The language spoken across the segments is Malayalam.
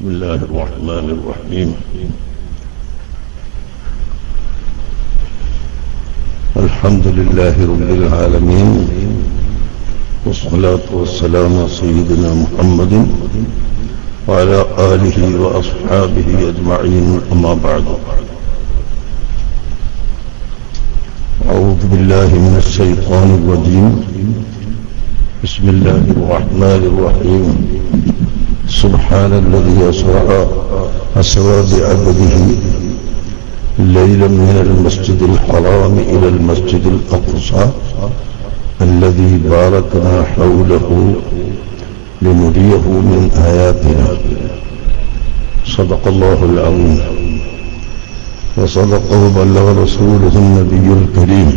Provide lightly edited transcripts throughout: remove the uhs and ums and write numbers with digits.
بسم الله الرحمن الرحيم الحمد لله رب العالمين والصلاة والسلام على سيدنا محمد وعلى آله وأصحابه أجمعين أما بعد أعوذ بالله من الشيطان الرجيم بسم الله الرحمن الرحيم سبحان الذي أسرى بعبده ليلا من المسجد الحرام إلى المسجد الأقصى الذي باركنا حوله لنريه من آياتنا صدق الله العظيم وصدق وبلغ رسوله النبي الكريم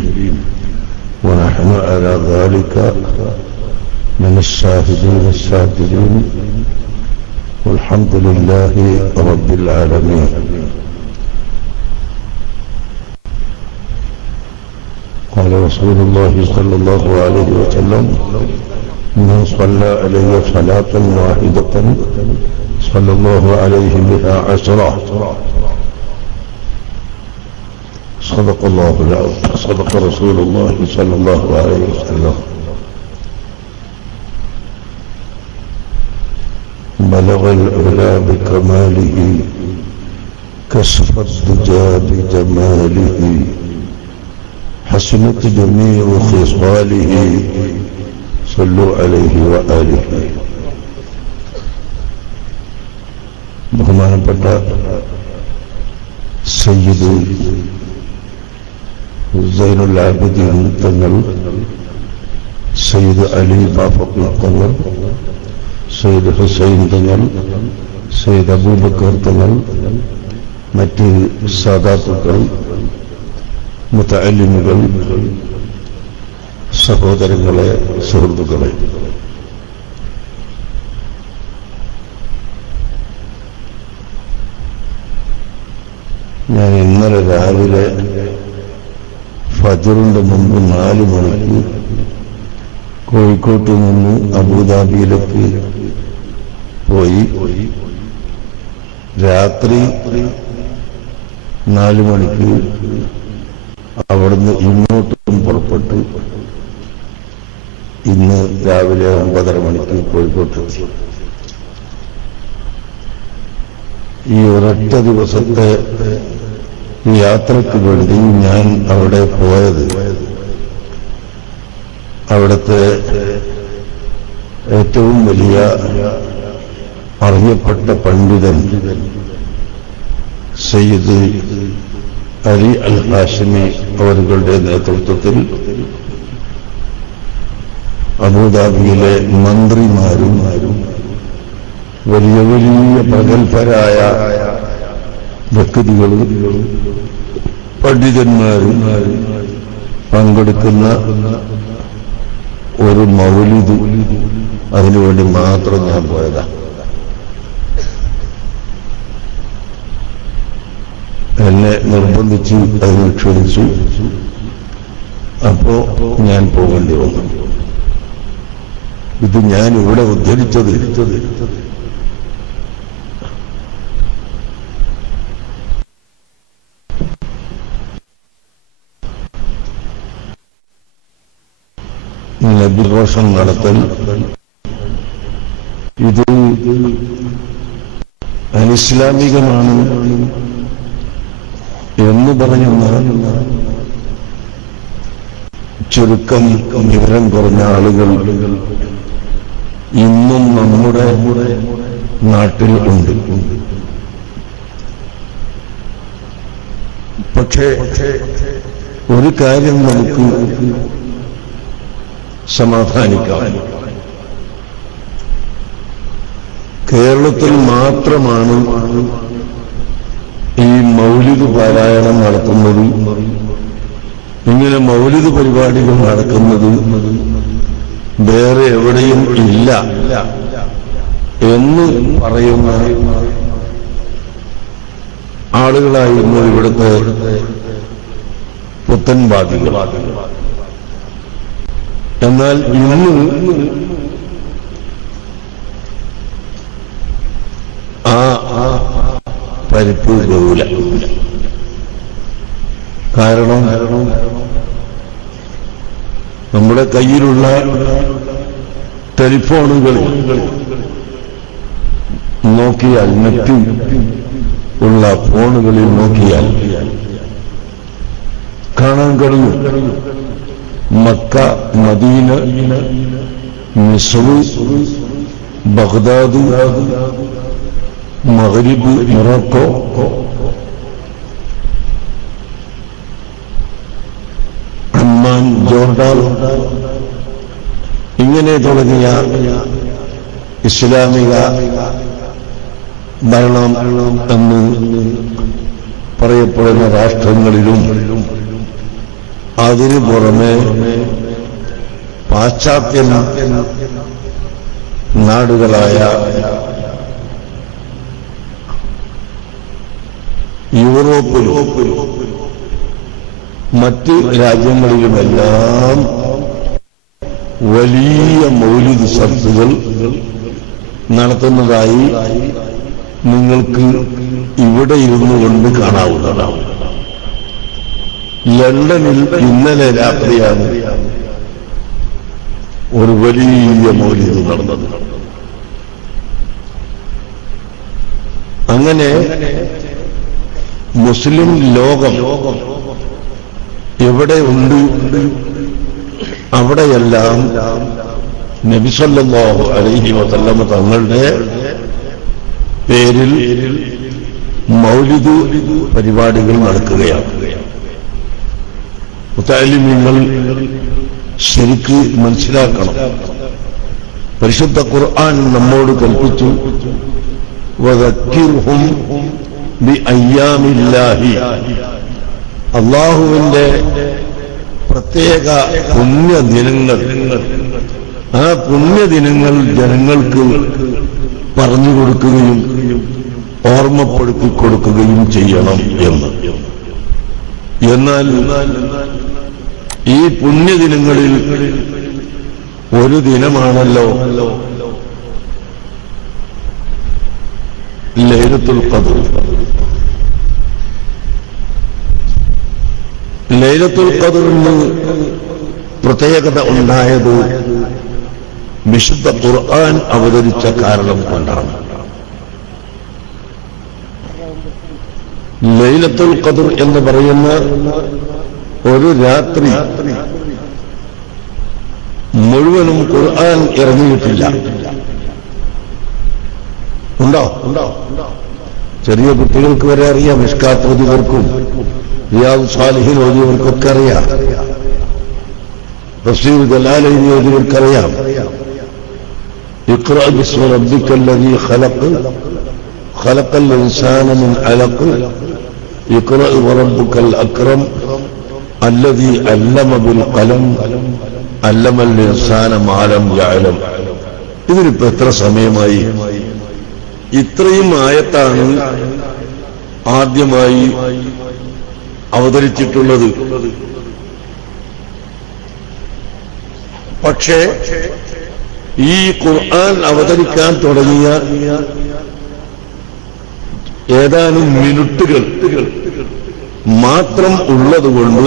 ونحن على ذلك من الشاهدين الشاكرين والحمد لله رب العالمين. قال رسول الله صلى الله عليه وسلم من صلى علي صلاة واحدة صلى الله عليه بها 10. صدق الله العظيم صدق رسول الله صلى الله عليه وسلم. بلغ العلا بكماله كشف الدجى بجماله حسنت جميع خصاله صلوا عليه وآله. ബഹുമാനപ്പെട്ട സയ്യിദ് സൈനുൽ ആബിദീൻ തങ്ങൾ, സയ്യിദ് അലി ബാഫഖി തങ്ങൾ, സയ്യിദ് ഹുസൈൻ തങ്ങൾ, സയ്യിദ് അബൂബക്കർ തങ്ങൾ, മറ്റ് സാദാത്തുക്കൾ, മുതഅല്ലിമുകൾ, സഹോദരങ്ങളെ, സുഹൃത്തുക്കളെ, ഞാൻ ഇന്നലെ രാവിലെ ഫജ്റിന്റെ മുമ്പ് 4 മണിക്ക് കോഴിക്കോട്ട് നിന്ന് അബുദാബിയിലേക്ക് പോയി. രാത്രി 4 മണിക്ക് അവിടുന്ന് ഇങ്ങോട്ടും പുറപ്പെട്ടു. ഇന്ന് രാവിലെ 9:30 മണിക്ക് കോഴിക്കോട്ടെത്തി. ഈ ഒരൊറ്റ ദിവസത്തെ യാത്രയ്ക്ക് വേണ്ടി ഞാൻ അവിടെ പോയത് അവിടുത്തെ ഏറ്റവും വലിയ അറിയപ്പെട്ട പണ്ഡിതൻ സയ്യിദ് അലി അൽ ഹാഷിമി അവരുടെ നേതൃത്വത്തിൽ അബുദാബിയിലെ മന്ത്രിമാരും വലിയ വലിയ പ്രഗത്ഭരായ വ്യക്തികളും പണ്ഡിതന്മാരും പങ്കെടുക്കുന്ന ഒരു മൗലിദ്, അതിനുവേണ്ടി മാത്രം ഞാൻ പോയതാ. എന്നെ നിർബന്ധിച്ച് അതിന് ക്ഷണിച്ചു. അപ്പോ ഞാൻ പോകേണ്ടി വന്നു. ഇത് ഞാൻ ഇവിടെ ഉദ്ധരിച്ചത് നബിഘോഷം നടത്തൽ ഇത് അനിസ്ലാമികമാണ് എന്ന് പറയുന്ന ചുരുക്കം വിവരം കുറഞ്ഞ ആളുകൾ ഇന്നും നമ്മുടെ നാട്ടിൽ ഉണ്ട്. പക്ഷേ ഒരു കാര്യം നമുക്ക് സമാധാനിക്കാം. കേരളത്തിൽ മാത്രമാണ് ഈ മൗലിദ് പാരായണം നടത്തുന്നത്, ഇങ്ങനെ മൗലിദ് പരിപാടികൾ നടക്കുന്നത് വേറെ എവിടെയും ഇല്ല എന്ന് പറയുന്ന ആളുകളായിരുന്നു ഇവിടുത്തെ പുത്തൻവാദികൾ. എന്നാൽ ഇന്ന് ആ പരിപ്പ് വേവൂല. കാരണം നമ്മുടെ കയ്യിലുള്ള ടെലിഫോണുകൾ നോക്കിയാൽ, നെറ്റ് ഉള്ള ഫോണുകളിൽ നോക്കിയാൽ കാണാൻ കഴിയും മക്ക, മദീന, മിസ്ർ, ബഗ്ദാദ്, മഗ്രിബ്, മൊറോക്കോ, അമ്മാൻ, ജോർഡാൻ, ഇങ്ങനെ തുടങ്ങിയ ഇസ്ലാമിക ഭരണം എന്ന് പറയപ്പെടുന്ന രാഷ്ട്രങ്ങളിലും അതിനു പുറമെ പാശ്ചാത്യ നാടുകളായ യൂറോപ്പിലും മറ്റ് രാജ്യങ്ങളിലുമെല്ലാം വലിയ മൗലിദ് സദസ്സുകൾ നടത്തുന്നതായി നിങ്ങൾക്ക് ഇവിടെ ഇരുന്നു കൊണ്ട് കാണാവുന്നതാണ്. ലണ്ടനിൽ ഇന്നലെ രാത്രിയാണ് ഒരു വലിയ മൗലിദ് നടന്നത്. അങ്ങനെ മുസ്ലിം ലോകം എവിടെ ഉണ്ട് അവിടെയെല്ലാം നബി സല്ലല്ലാഹു അലൈഹി വസല്ലം തങ്ങളുടെ പേരിൽ മൗലിദ് പരിപാടികൾ നടക്കുകയാണ്. മുതഅല്ലിമീങ്ങൾ ശരിക്ക് മനസ്സിലാക്കണം. പരിശുദ്ധ ഖുർആൻ നമ്മോട് കൽപ്പിച്ചു, വദക്കിർഹും ബിഅയ്യാമില്ലാഹി, അല്ലാഹുവിന്റെ പ്രത്യേക പുണ്യദിനങ്ങൾ, ആ പുണ്യദിനങ്ങൾ ജനങ്ങൾക്ക് പറഞ്ഞു കൊടുക്കുകയും ഓർമ്മപ്പെടുത്തി കൊടുക്കുകയും ചെയ്യണം എന്ന്. എന്നാൽ ഈ പുണ്യദിനങ്ങളിൽ ഒരു ദിനമാണല്ലോ ലൈലത്തുൽ ഖദ്ർ. ലൈലത്തുൽ ഖദ്റിന് പ്രത്യേകത ഉണ്ടായത് വിശുദ്ധ ഖുർആൻ അവതരിച്ച കാരണം കൊണ്ടാണ്. ലൈലത്തുൽ ഖദ്ർ എന്ന് പറയുന്ന ഒരു രാത്രി മുഴുവനും ഖുർആൻ ഇറങ്ങിയിട്ടില്ല. ഉണ്ടോ? ചെറിയ കുട്ടികൾക്ക് വരെ അറിയാം, മിഷ്കാത്ത് ഓതിയവർക്കും റിയാദ് സാലിഹീൻ ഓതിയവർക്കൊക്കെ അറിയാം, തഫ്സീർ ജലാലൈനി ഓതിയവർക്കറിയാം. ഇഖ്റഅ ബിസ്മി റബ്ബിക്കല്ലദീ ഖലഖ് ഖലഖൽ ഇൻസാന മിൻ അലഖ് ഇഖ്റഅ വറബ്ബുക്കൽ അക്രം അല്ലദീ അല്ലമ ബിൽ ഖലം അല്ലമൽ ഇൻസാന മാ ലം യഅലം. ഇതിനിപ്പോ എത്ര സമയമായി? ഇത്രയും ആയത്താണ് ആദ്യമായി അവതരിച്ചിട്ടുള്ളത്. പക്ഷേ ഈ ഖുർആൻ അവതരിക്കാൻ തുടങ്ങിയ ഏതാനും മിനിറ്റുകൾ മാത്രം ഉള്ളതുകൊണ്ട്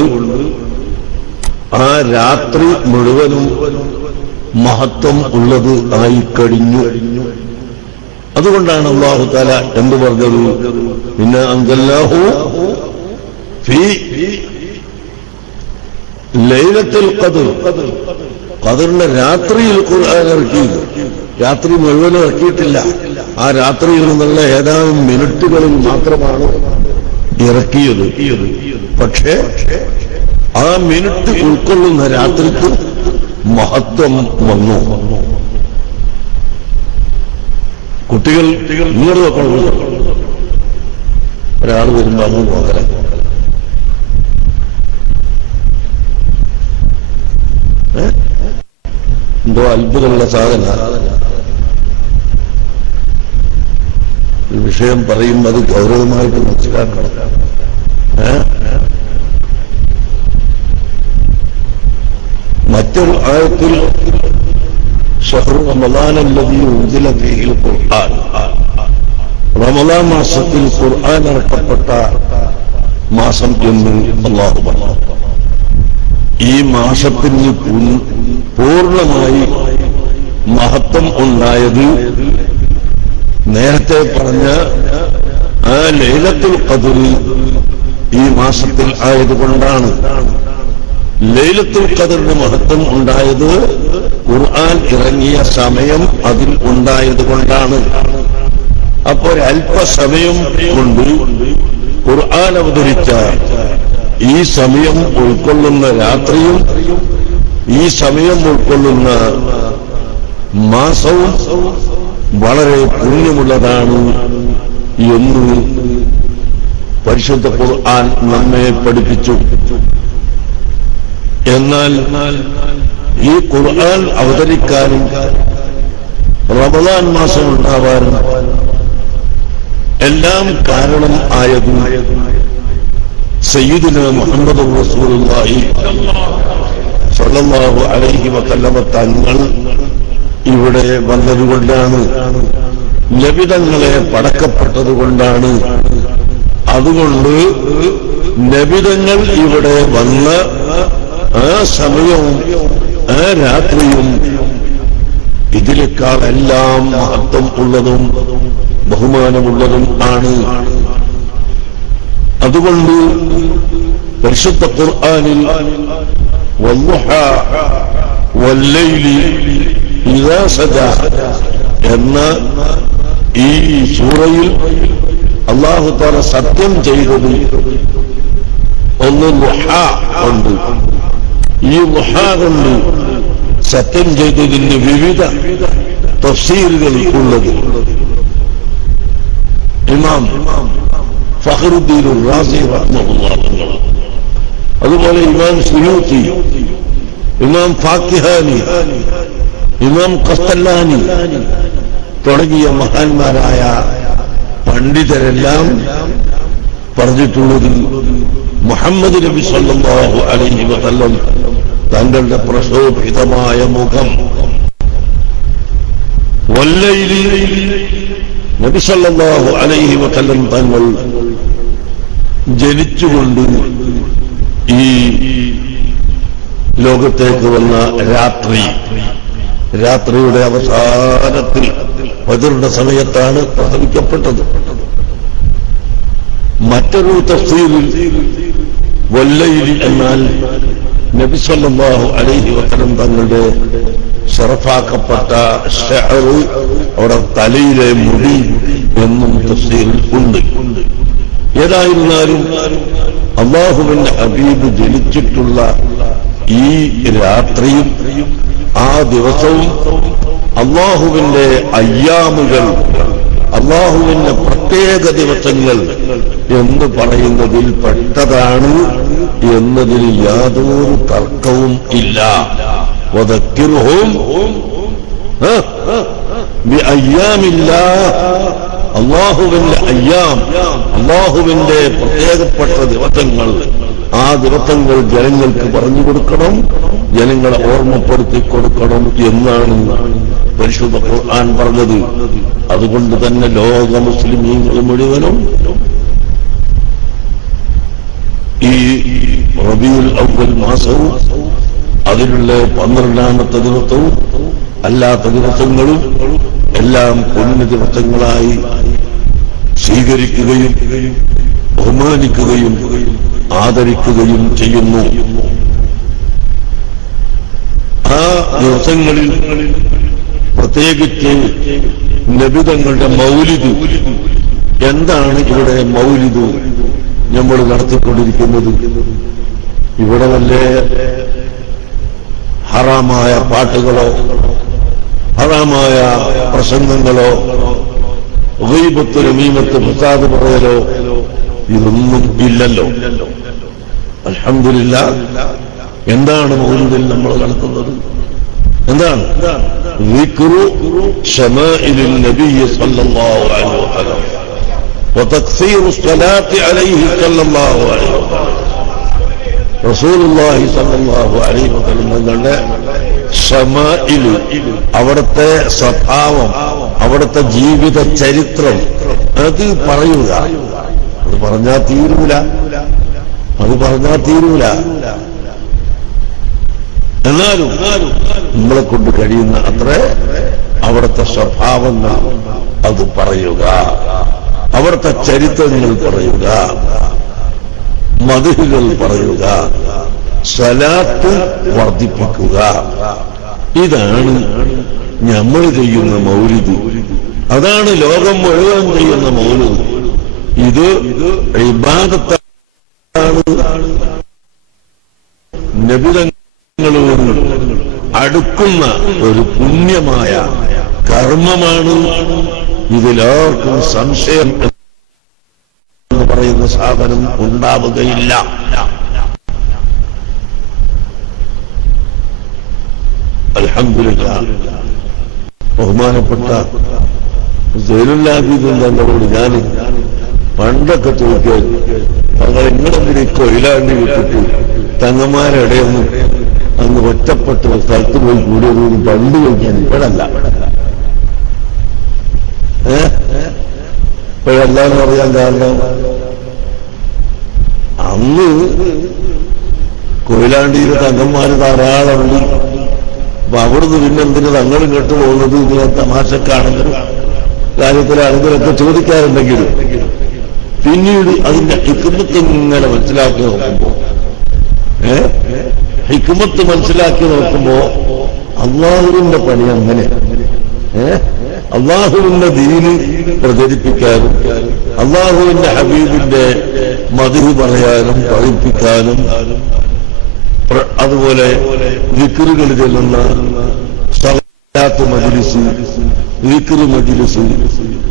ആ രാത്രി മുഴുവനും മഹത്വം ഉള്ളത് ആയിക്കഴിഞ്ഞു. അതുകൊണ്ടാണ് അല്ലാഹു തആല എന്ത് പറഞ്ഞത്? ഇന്നാ അൻസൽനാഹു ഫീ ലൈലത്തുൽ ഖദ്ർ. ഖദ്റിന്റെ രാത്രിയിൽ ഖുർആൻ ഇറക്കിയത്. രാത്രി മുഴുവനും ഇറക്കിയിട്ടില്ല. ആ രാത്രിയിൽ നിന്നുള്ള ഏതാനും മിനിറ്റുകളിൽ മാത്രമാണ് ഇറക്കിയത്. പക്ഷേ ആ മിനിറ്റ് ഉൾക്കൊള്ളുന്ന രാത്രിക്ക് മഹത്വം വന്നു. കുട്ടികൾ ഇങ്ങോട്ട് നോക്കണം. ഒരാൾ വരുമ്പോ അങ്ങ് പോകല. എന്തോ അത്ഭുതമുള്ള സാധന. ഒരു വിഷയം പറയുമ്പോൾ അത് ഗൗരവമായിട്ട് മനസ്സിലാക്കണം. മറ്റൊരു ആയത്തിൽ شهر رمضان الذي أنزل فيه القرآن റമദാൻ മാസത്തിൽ ഖുർആൻ ഇറക്കപ്പെട്ട മാസം എന്ന് അല്ലാഹു പറഞ്ഞു. ഈ മാസത്തിന് പൂർണ്ണമായി മഹത്വം ഉണ്ടായത് നേരത്തെ പറഞ്ഞ ആ ലൈലത്തുൽ ഖദ്ർ ഈ മാസത്തിൽ ആയതുകൊണ്ടാണ്. ലൈലത്തുൽ ഖദ്റിന് മഹത്വം ഉണ്ടായത് ഖുർആൻ ഇറങ്ങിയ സമയം അതിൽ ഉണ്ടായതുകൊണ്ടാണ്. അപ്പോൾ ഒരല്പസമയം കൊണ്ട് ഖുർആൻ അവതരിച്ച ഈ സമയം ഉൾക്കൊള്ളുന്ന രാത്രിയും ഈ സമയം ഉൾക്കൊള്ളുന്ന മാസവും വളരെ പുണ്യമുള്ളതാണ് എന്ന് പരിശുദ്ധ ഖുർആൻ നമ്മെ പഠിപ്പിച്ചു. എന്നാൽ ഈ ഖുർആൻ അവതരിക്കാനും റമദാൻ മാസം ഉണ്ടാവാനും എല്ലാം കാരണം ആയതും സയ്യിദുനാ മുഹമ്മദ് റസൂലുള്ളാഹി സ്വല്ലല്ലാഹു അലൈഹി വസല്ലമ തങ്ങൾ ഇവിടെ വന്നതുകൊണ്ടാണ്. നബിതങ്ങളെ പടക്കപ്പെട്ടതുകൊണ്ടാണ്. അതുകൊണ്ട് നബിതങ്ങൾ ഇവിടെ വന്ന ആ സമയവും ആ രാത്രിയും ഇതിനേക്കാളെല്ലാം മഹത്വം ഉള്ളതും ബഹുമാനമുള്ളതും ആണ്. അതുകൊണ്ട് പരിശുദ്ധ ഖുർആനിൽ വദ്ദുഹാ വല്ലൈലി ഇദാ സജാ എന്ന ഈ സൂറയിൽ അല്ലാഹു തആല സത്യം ചെയ്തത് ഒന്ന് ദുഹാ കൊണ്ട്. ഈ ദുഹാ കൊണ്ട് സത്യം ചെയ്തതിന് വിവിധ തഫ്സീറുകൾ ഉള്ളത് ഇമാം ഫഖറുദ്ദീൻ റാസി റഹ്മത്തുള്ളാഹി, അതുപോലെ ഇമാം സുയൂത്തി, ഇമാം ഫാക്കിഹാനി, ഇമാം ഖസ്തല്ലാനി തുടങ്ങിയ മഹാന്മാരായ പണ്ഡിതരെല്ലാം പറഞ്ഞിട്ടുള്ളത് മുഹമ്മദ് നബി സല്ലല്ലാഹു അലൈഹി വസല്ലം തങ്ങളുടെ പ്രശോഭിതമായ മുഖം വല്ലൈലി നബി സല്ലല്ലാഹു അലൈഹി വസല്ലം തങ്ങൾ ജനിച്ചുകൊണ്ട് ഈ ലോകത്തേക്ക് വന്ന രാത്രിയുടെ അവസാനത്തിൽ ഫജ്റിന്റെ സമയത്താണ് പ്രസവിക്കപ്പെട്ടത്. മറ്റൊരു തഫ്സീറിൽ വല്ലൈലി എന്നാൽ നബി സല്ലല്ലാഹു അലൈഹി വസല്ലം തങ്ങളുടെ ശറഫാക്കപ്പെട്ട ഷഅർ, അവിടെ തലയിലെ മുടി എന്നും തഫ്സീറിൽ ഉണ്ട്. ഏതായിരുന്നാലും അല്ലാഹുവിന്റെ ഹബീബ് ജനിച്ചിട്ടുള്ള ഈ രാത്രിയും ആ ദിവസവും അല്ലാഹുവിന്റെ അയ്യാമുകൾ, അല്ലാഹുവിന്റെ പ്രത്യേക ദിവസങ്ങൾ എന്ന് പറയുന്നതിൽ പെട്ടതാണ് എന്നതിൽ യാതൊരു തർക്കവും ഇല്ല. വദക്കിർഹും ബിഅയ്യാമില്ലാഹ്, അല്ലാഹുവിന്റെ അയ്യാം, അല്ലാഹുവിന്റെ പ്രത്യേകപ്പെട്ട ദിവസങ്ങൾ, ആ ദിവസങ്ങൾ ജനങ്ങൾക്ക് പറഞ്ഞു കൊടുക്കണം, ജനങ്ങളെ ഓർമ്മപ്പെടുത്തി കൊടുക്കണം എന്നാണ് പരിശുദ്ധ ഖുർആൻ പറഞ്ഞത്. അതുകൊണ്ട് തന്നെ ലോക മുസ്ലിമീങ്ങൾ മുഴുവനും ഈ റബീഉൽ അവ്വൽ മാസവും അതിലുള്ള 12ാമത്തെ ദിവസവും അല്ലാത്ത ദിവസങ്ങളും എല്ലാം പുണ്യ ദിവസങ്ങളായി സ്വീകരിക്കുകയും ബഹുമാനിക്കുകയും ആദരിക്കുകയും ചെയ്യുന്നു. ആ ദിവസങ്ങളിൽ പ്രത്യേകിച്ച് നബിതങ്ങളുടെ മൗലിദ്, എന്താണ് ഇവിടെ മൗലിദ് നമ്മൾ നടത്തിക്കൊണ്ടിരിക്കുന്നത്? ഇവിടെ വല്ല ഹറാമായ പാട്ടുകളോ ഹറാമായ പ്രസംഗങ്ങളോ ഗീബത്ത് നമീമത്ത് ഫസാദ് പറയലോ ഇതൊന്നും ഇല്ലല്ലോ. അൽഹംദുലില്ലാഹ്. എന്താണ് മൗലിദിൽ നമ്മൾ നടത്തുന്നത്? എന്താണ്? ദിക്റു ശമാഇലിൻ നബിയ്യി സ്വല്ലല്ലാഹു അലൈഹി വസല്ലം വതക്സീറു സ്വലാത്തി അലൈഹി സ്വല്ലല്ലാഹു അലൈഹി വസല്ലം. റസൂലുള്ളാഹി സ്വല്ലല്ലാഹു അലൈഹി വസല്ലം തങ്ങളുടെ ശമാഇല്, അവിടുത്തെ സ്വഭാവം, അവിടുത്തെ ജീവിത ചരിത്രം അത് പറയുക. അത് പറഞ്ഞാൽ തീരൂല. എന്നാലും നമ്മളെ കൊണ്ട് കഴിയുന്ന അത്ര അവിടുത്തെ സ്വഭാവങ്ങൾ അത് പറയുക, അവിടുത്തെ ചരിത്രങ്ങൾ പറയുക, മദ്ഹുകൾ പറയുക, സ്വലാത്ത് വർദ്ധിപ്പിക്കുക. ഇതാണ് നമ്മൾ ചെയ്യുന്ന മൗലിദ്. അതാണ് ലോകം മുഴുവൻ ചെയ്യുന്ന മൗലിദ്. ഇത് ഇബാദത്താണ്, നബിതങ്ങളോട് അടുക്കുന്ന ഒരു പുണ്യമായ കർമ്മമാണ്. ഇതിലാർക്കും സംശയം എന്ന് പറയുന്ന സാധനം ഉണ്ടാവുകയില്ല. അൽഹംദുലില്ലാഹ്. ബഹുമാനപ്പെട്ട സൈനുല്ലാബിദുള്ളവരോട് ഞാൻ പണ്ടൊക്കെ ചോദിക്കാൻ, തങ്ങൾ ഇങ്ങനെ കൊയിലാണ്ടി വിട്ടിട്ട് തങ്ങന്മാരെ ഇടയൊന്നും അങ്ങ് ഒറ്റപ്പെട്ട സ്ഥലത്ത് പോയി കൂടിയതൊന്നും പണ്ട് ചോദിക്കാൻ ഇപ്പോഴല്ല. ഇപ്പോഴല്ലാന്ന് പറയാൻ കാരണം അന്ന് കൊയിലാണ്ടിയിൽ തങ്ങന്മാര് ധാരാളമുണ്ട്. അപ്പൊ അവിടുന്ന് പിന്നെന്തിന് തങ്ങളും കേട്ടുപോകുന്നത് ഇങ്ങനെ തമാശക്കാണെങ്കിലും കാര്യത്തിലാണെങ്കിലൊക്കെ ചോദിക്കാറുണ്ടെങ്കിലും പിന്നീട് അതിന്റെ ഹിക്മത്ത് ഇങ്ങനെ മനസ്സിലാക്കി നോക്കുമ്പോ ഹിക്മത്ത് മനസ്സിലാക്കി നോക്കുമ്പോ അള്ളാഹുവിന്റെ പണി അങ്ങനെ അള്ളാഹുവിന്റെ ദീന് പ്രചരിപ്പിക്കാനും അള്ളാഹുവിന്റെ ഹബീബിന്റെ മദ്ഹ് പറയാനും പഠിപ്പിക്കാനും അതുപോലെ ദിക്റുകൾ ചെല്ലുന്ന സലാത്ത് മജ്ലിസ്, ദിക്റ് മജ്ലിസ്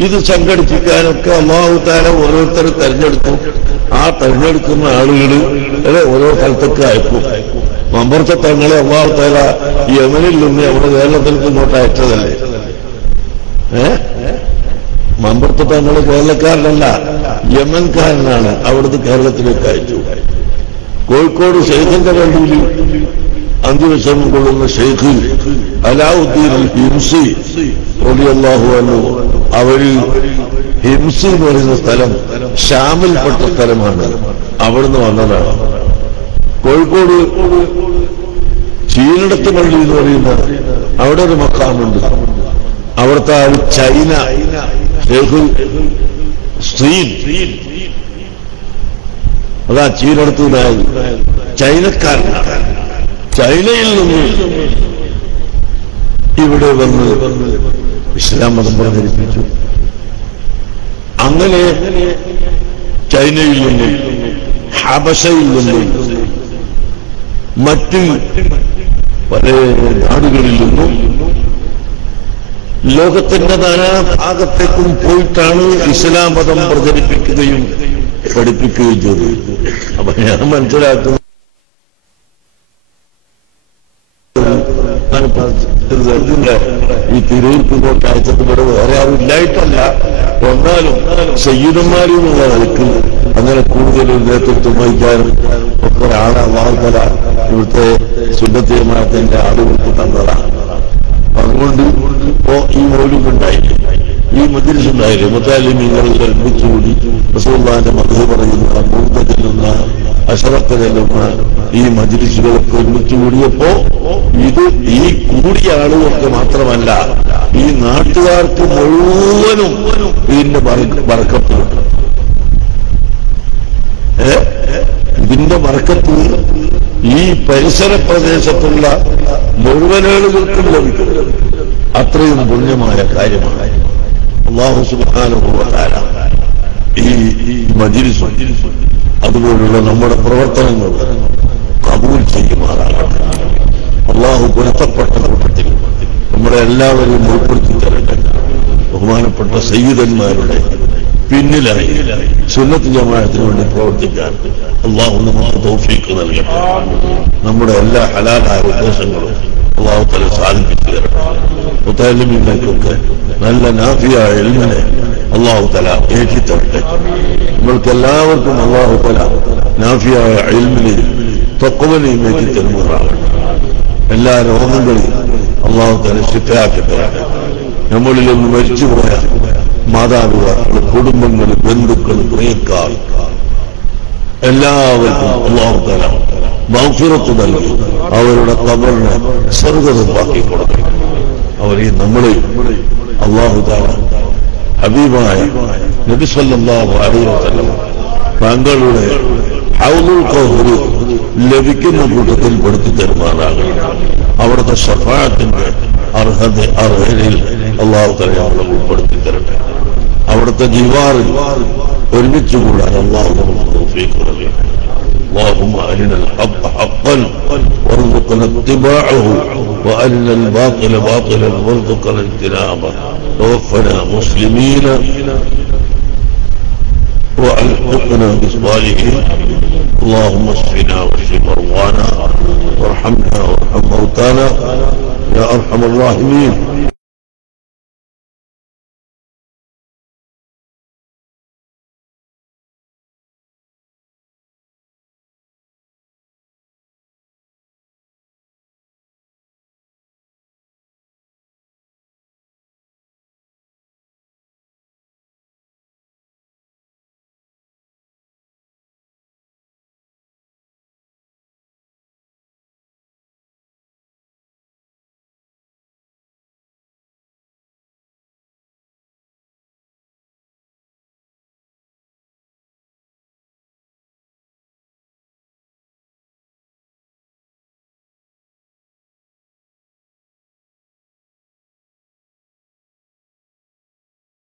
ഇത് സംഘടിപ്പിക്കാനൊക്കെ അല്ലാഹു തആല ഓരോരുത്തർ തെരഞ്ഞെടുത്തു. ആ തെരഞ്ഞെടുക്കുന്ന ആളുകൾ ഓരോ സ്ഥലത്തേക്ക് അയക്കും. മമ്പർത്തെ തങ്ങളെ അല്ലാഹു തആല യമനിൽ നിന്ന് അവിടെ കേരളത്തിലേക്ക് ഇങ്ങോട്ട് അയച്ചതല്ലേ. മമ്പർത്തെ തങ്ങള് കേരളക്കാരനല്ല, യമൻകാരനാണ്. അവിടുന്ന് കേരളത്തിലേക്ക് അയച്ചു. കോഴിക്കോട് ഷെയ്ഖിന്റെ പള്ളിയിൽ അന്ത്യവിശ്രമം കൊള്ളുന്ന ഷെയ്ഖ് അലാവുദ്ദീൻ അൽ ഹിംസി റളിയല്ലാഹു അൻഹു, അവര് ഹിംസി എന്ന് പറയുന്ന സ്ഥലം ഷാമിൽപ്പെട്ട സ്ഥലമാണ്. അവിടുന്ന് വന്നതാണ്. കോഴിക്കോട് ചീനടത്ത് പള്ളി എന്ന് പറയുന്ന അവിടെ ഒരു മക്കാമുണ്ട്. അവിടുത്തെ ആ ചൈന ഷെയ്ഖ് സ്ത്രീൻ, അതാ ചീനടത്തുണ്ടായത് ചൈനക്കാരനാണ്. ചൈനയിൽ നിന്ന് ഇവിടെ വന്ന് ഇസ്ലാം മതം പ്രചരിപ്പിച്ചു. അങ്ങനെ ചൈനയിൽ നിന്നും ഹബശയിൽ നിന്നും മറ്റ് പല നാടുകളിൽ നിന്നും ലോകത്തിന്റെ നാനാ ഭാഗത്തേക്കും പോയിട്ടാണ് ഇസ്ലാം മതം പ്രചരിപ്പിക്കുകയും പഠിപ്പിക്കുകയും ചെയ്തു. അപ്പൊ ഞാൻ മനസ്സിലാക്കുന്നത് ഈ തിരൂർക്കുമ്പോട്ട് അയച്ചത് ഇവിടെ വേറെ ആരും ഇല്ലായിട്ടല്ല, എന്നാലും സയ്യിദന്മാരെന്നുള്ള നിലക്ക് അങ്ങനെ കൂടുതൽ നേതൃത്വം വഹിക്കാനും ഒക്കെ ഒരാളെ അല്ലാഹു തആല ഇവിടുത്തെ സുന്നത്ത് ജമാഅത്തിന്റെ ആളുകൾക്ക് തന്നതാണ്. അതുകൊണ്ട് ഇപ്പോ ഈ മൗലിദുണ്ടായില്ലേ, ഈ മജ്ലിസ് ഉണ്ടായില്ലേ, മുതഅല്ലിമീങ്ങൾ ഒരുമിച്ചുകൂടി റസൂലുള്ളാഹിന്റെ മദ്ഹ് പറയുന്ന, മുഅ്മിന ചെല്ലുന്ന, അശറത്ത് ചെല്ലുന്ന ഈ മജ്ലിസുകളൊക്കെ ഒരുമിച്ച് കൂടിയപ്പോ ഇത് ഈ കൂടിയ ആളുകൾക്ക് മാത്രമല്ല, ഈ നാട്ടുകാർക്ക് മുഴുവനും ഇതിന്റെ ബർക്കത്തുണ്ട്. ഇതിന്റെ ബർക്കത്ത് ഈ പരിസര പ്രദേശത്തുള്ള മുഴുവൻ ആളുകൾക്കും ലഭിക്കും. അത്രയും പുണ്യമായ കാര്യമാണ്. അല്ലാഹു സുബ്ഹാനഹു വ തആല ഈ മജ്ലിസും അതുപോലുള്ള നമ്മുടെ പ്രവർത്തനങ്ങൾ കബൂൽ ചെയ്യുമാറാകട്ടെ. അല്ലാഹു പൊരുത്തപ്പെട്ട കൂട്ടത്തിൽ നമ്മളെ എല്ലാവരെയും ഉൾപ്പെടുത്തി തരട്ടെ. ബഹുമാനപ്പെട്ട സയ്യിദന്മാരുടെ പിന്നിലായി സുന്നത്ത് ജമാഅത്തിന് വേണ്ടി പ്രവർത്തിക്കാൻ അല്ലാഹു നമുക്ക് തൗഫീഖ് നൽകട്ടെ. നമ്മുടെ എല്ലാ ഹലാലായ ഉദ്ദേശങ്ങളും അല്ലാഹു തആല സാധിപ്പിച്ചു തരട്ടെ. മുതഅല്ലിമീങ്ങൾക്കൊക്കെ നല്ല നാഫിയായ ഇൽമിനെ അല്ലാഹു തആല ഏറ്റിത്തരട്ടെ. നമ്മൾക്ക് എല്ലാവർക്കും അല്ലാഹു തആല നാഫിയായ ഇൽമിനെ തഖ്വനെയും ഏറ്റിത്തരുമാറാകട്ടെ. എല്ലാ രോഗങ്ങളും അള്ളാഹു തആല ശിഫയാക്കട്ടെ. നമ്മളിൽ നിന്ന് മരിച്ചുപോയ മാതാപിതാക്കൾ, കുടുംബങ്ങൾ, ബന്ധുക്കൾ, പ്രിയക്കാർ എല്ലാവർക്കും അള്ളാഹു തആല മഗ്ഫിറത്ത് നൽകി അവരുടെ ഖബറിനെ സ്വർഗ്ഗമാക്കി കൊടുക്കണം. അവരെയും നമ്മളെയും അള്ളാഹു തആല ഹബീബായ നബി സല്ലല്ലാഹു അലൈഹി വസല്ലം താങ്കളുടെ ഹൗദുൽ കൗസർ ലഭിക്കുന്ന കൂട്ടത്തിൽ പെടുത്തി തരുമാറാകണം. അവിടുത്തെ ശഫാഅത്തിന്റെ അർഹതയിൽ അള്ളാഹു തആല നമ്മളെ ഉൾപ്പെടുത്തി തരട്ടെ. അവിടുത്തെ ജിവാറിൽ ഒരുമിച്ച് കൂടാൻ അള്ളാഹു നമുക്ക് തൗഫീഖ് നൽകട്ടെ. اللهم أرنا الحق حقا وارزقنا اتباعه وأرنا الباطل باطلا وارزقنا اجتنابه. توفنا مسلمين وألحقنا بالصالحين. اللهم اشفنا واشف مرضانا وارحمنا وارحم موتانا يا أرحم الراحمين.